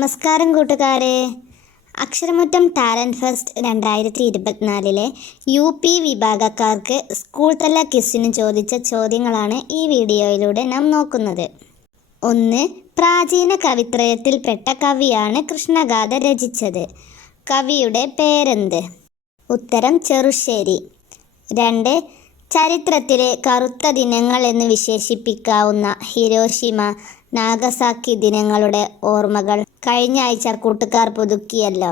നമസ്കാരം കൂട്ടുകാരെ. അക്ഷരമുറ്റം talent fest രണ്ടായിരത്തി ഇരുപത്തിനാലിലെ യു പി വിഭാഗക്കാർക്ക് സ്കൂൾ തല ക്വിസിന് ചോദിച്ച ചോദ്യങ്ങളാണ് ഈ വീഡിയോയിലൂടെ നാം നോക്കുന്നത്. ഒന്ന് പ്രാചീന കവിത്രയത്തിൽപ്പെട്ട കവിയാണ് കൃഷ്ണഗാഥ രചിച്ചത്. കവിയുടെ പേരെന്ത്? ഉത്തരം ചെറുശ്ശേരി. രണ്ട് ചരിത്രത്തിലെ കറുത്ത ദിനങ്ങൾ എന്ന് വിശേഷിപ്പിക്കാവുന്ന ഹിരോഷിമ നാഗസാക്കി ദിനങ്ങളുടെ ഓർമ്മകൾ കഴിഞ്ഞ ആഴ്ച കൂട്ടുകാർ പുതുക്കിയല്ലോ.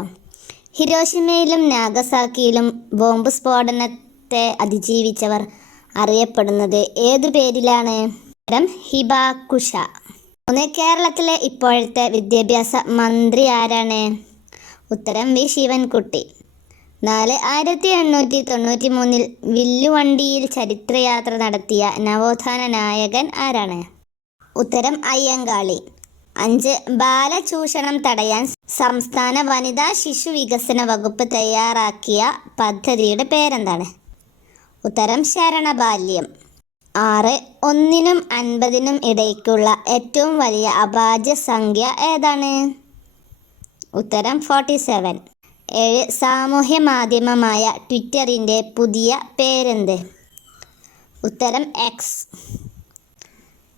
ഹിരോഷിമയിലും നാഗസാക്കിയിലും ബോംബ് സ്ഫോടനത്തെ അതിജീവിച്ചവർ അറിയപ്പെടുന്നത് ഏതു പേരിലാണ്? ഹിബ കുഷ. ഒന്ന് കേരളത്തിലെ ഇപ്പോഴത്തെ വിദ്യാഭ്യാസ മന്ത്രി ആരാണ്? ഉത്തരം വി. ശിവൻകുട്ടി. നാല് ആയിരത്തി എണ്ണൂറ്റി തൊണ്ണൂറ്റി മൂന്നിൽ വില്ലുവണ്ടിയിൽ ചരിത്രയാത്ര നടത്തിയ നവോത്ഥാന നായകൻ ആരാണ്? ഉത്തരം അയ്യങ്കാളി. അഞ്ച് ബാലചൂഷണം തടയാൻ സംസ്ഥാന വനിതാ ശിശു വികസന വകുപ്പ് തയ്യാറാക്കിയ പദ്ധതിയുടെ പേരെന്താണ്? ഉത്തരം ശരണബാല്യം. ആറ് ഒന്നിനും അൻപതിനും ഇടയ്ക്കുള്ള ഏറ്റവും വലിയ അഭാജ്യ സംഖ്യ ഏതാണ്? ഉത്തരം ഫോർട്ടി സെവൻ. ഏഴ് സാമൂഹ്യ മാധ്യമമായ ട്വിറ്ററിന്റെ പുതിയ പേരെന്ത്? ഉത്തരം എക്സ്.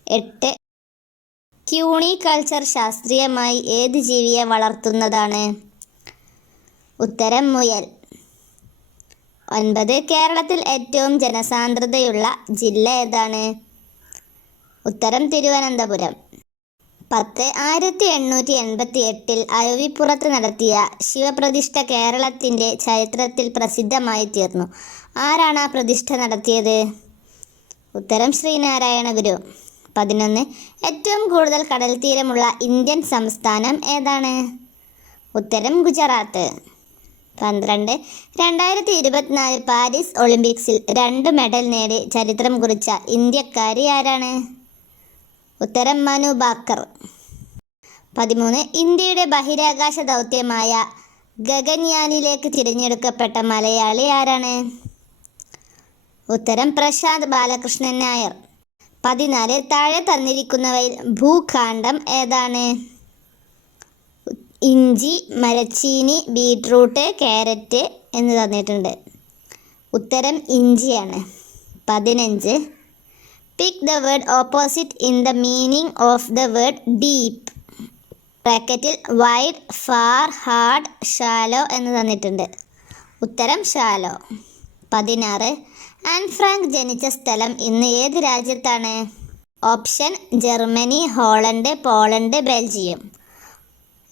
എട്ട് ക്യൂണി കൾച്ചർ ശാസ്ത്രീയമായി ഏത് ജീവിയെ വളർത്തുന്നതാണ്? ഉത്തരം മുയൽ. ഒൻപത് കേരളത്തിൽ ഏറ്റവും ജനസാന്ദ്രതയുള്ള ജില്ല ഏതാണ്? ഉത്തരം തിരുവനന്തപുരം. പത്ത് ആയിരത്തി എണ്ണൂറ്റി എൺപത്തി എട്ടിൽ അരുവിപ്പുറത്ത് നടത്തിയ ശിവപ്രതിഷ്ഠ കേരളത്തിന്റെ ചരിത്രത്തിൽ പ്രസിദ്ധമായി തീർന്നു. ആരാണ് ആ പ്രതിഷ്ഠ നടത്തിയത്? ഉത്തരം ശ്രീനാരായണ ഗുരു പതിനൊന്ന്. ഏറ്റവും കൂടുതൽ കടൽ തീരമുള്ള ഇന്ത്യൻ സംസ്ഥാനം ഏതാണ്? ഉത്തരം ഗുജറാത്ത്. പന്ത്രണ്ട്. രണ്ടായിരത്തി ഇരുപത്തിനാല് പാരീസ് ഒളിമ്പിക്സിൽ രണ്ട് മെഡൽ നേടി ചരിത്രം കുറിച്ച ഇന്ത്യക്കാരി ആരാണ്? ഉത്തരം മനു ബാക്കർ. പതിമൂന്ന്. ഇന്ത്യയുടെ ബഹിരാകാശ ദൗത്യമായ ഗഗൻയാനിലേക്ക് തിരഞ്ഞെടുക്കപ്പെട്ട മലയാളി ആരാണ്? ഉത്തരം പ്രശാന്ത് ബാലകൃഷ്ണൻ നായർ. പതിനാല്. താഴെ തന്നിരിക്കുന്നവയിൽ ഭൂഖണ്ഡം ഏതാണ്? ഇഞ്ചി മരച്ചീനി ബീട്രൂട്ട് ക്യാരറ്റ് എന്ന് തന്നിട്ടുണ്ട്. ഉത്തരം ഇഞ്ചിയാണ്. പതിനഞ്ച്. Pick the word opposite in the meaning of the word deep ബ്രാക്കറ്റിൽ വൈഡ് ഫാർ ഹാർഡ് ഷാലോ എന്ന് തന്നിട്ടുണ്ട്. ഉത്തരം ഷാലോ പതിനാറ്. ആൻ ഫ്രാങ്ക് ജനിച്ച സ്ഥലം ഇന്ന് ഏത് രാജ്യത്താണ്? Option Germany Holland Poland Belgium.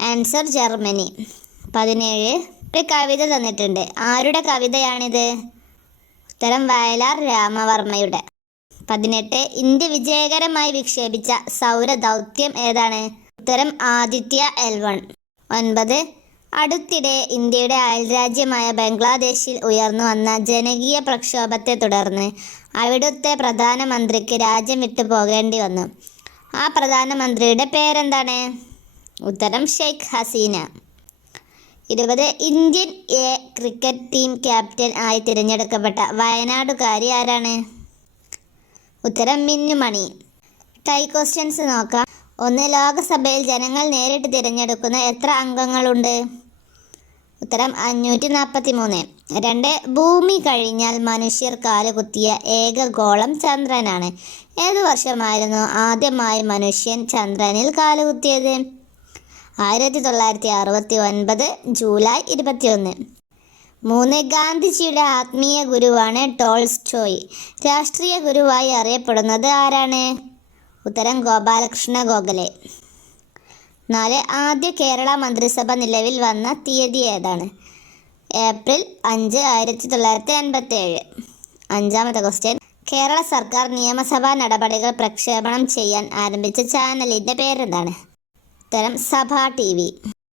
Answer Germany. പതിനേഴ്. ഒരു കവിത തന്നിട്ടുണ്ട്. ആരുടെ കവിതയാണിത്? ഉത്തരം വയലാർ രാമവർമ്മയുടെ. പതിനെട്ട്. ഇന്ത്യ വിജയകരമായി വിക്ഷേപിച്ച സൗര ദൗത്യം ഏതാണ്? ഉത്തരം ആദിത്യ എൽ വൺ ഒൻപത്. അടുത്തിടെ ഇന്ത്യയുടെ അയൽരാജ്യമായ ബംഗ്ലാദേശിൽ ഉയർന്നു വന്ന ജനകീയ പ്രക്ഷോഭത്തെ തുടർന്ന് അവിടുത്തെ പ്രധാനമന്ത്രിക്ക് രാജ്യം വിട്ടു പോകേണ്ടി വന്നു. ആ പ്രധാനമന്ത്രിയുടെ പേരെന്താണ്? ഉത്തരം ഷെയ്ഖ് ഹസീന. ഇരുപത് Indian A cricket team captain ആയി തിരഞ്ഞെടുക്കപ്പെട്ട വയനാടുകാരി ആരാണ്? ഉത്തരം മിന്നുമണി. ടൈ ക്വസ്റ്റ്യൻസ് നോക്കാം. ഒന്ന് ലോകസഭയിൽ ജനങ്ങൾ നേരിട്ട് തിരഞ്ഞെടുക്കുന്ന എത്ര അംഗങ്ങളുണ്ട്? ഉത്തരം അഞ്ഞൂറ്റി നാൽപ്പത്തി മൂന്ന് രണ്ട് ഭൂമി കഴിഞ്ഞാൽ മനുഷ്യർ കാലുകുത്തിയ ഏക ഗോളം ചന്ദ്രനാണ്. ഏത് വർഷമായിരുന്നു ആദ്യമായി മനുഷ്യൻ ചന്ദ്രനിൽ കാലുകുത്തിയത്? ആയിരത്തി തൊള്ളായിരത്തി അറുപത്തി ഒൻപത് ജൂലൈ ഇരുപത്തിയൊന്ന്. മൂന്ന് ഗാന്ധിജിയുടെ ആത്മീയ ഗുരുവാണ് ടോൾസ്റ്റോയ്. രാഷ്ട്രീയ ഗുരുവായി അറിയപ്പെടുന്നത് ആരാണ്? ഉത്തരം ഗോപാലകൃഷ്ണ ഗോഖലെ. നാല് ആദ്യ കേരള മന്ത്രിസഭ നിലവിൽ വന്ന തീയതി ഏതാണ്? ഏപ്രിൽ അഞ്ച് ആയിരത്തി തൊള്ളായിരത്തി എൺപത്തി ഏഴ് അഞ്ചാമത്തെ ക്വസ്റ്റ്യൻ കേരള സർക്കാർ നിയമസഭാ നടപടികൾ പ്രക്ഷേപണം ചെയ്യാൻ ആരംഭിച്ച ചാനലിന്റെ പേരെന്താണ്? ഉത്തരം സഭ ടി വി.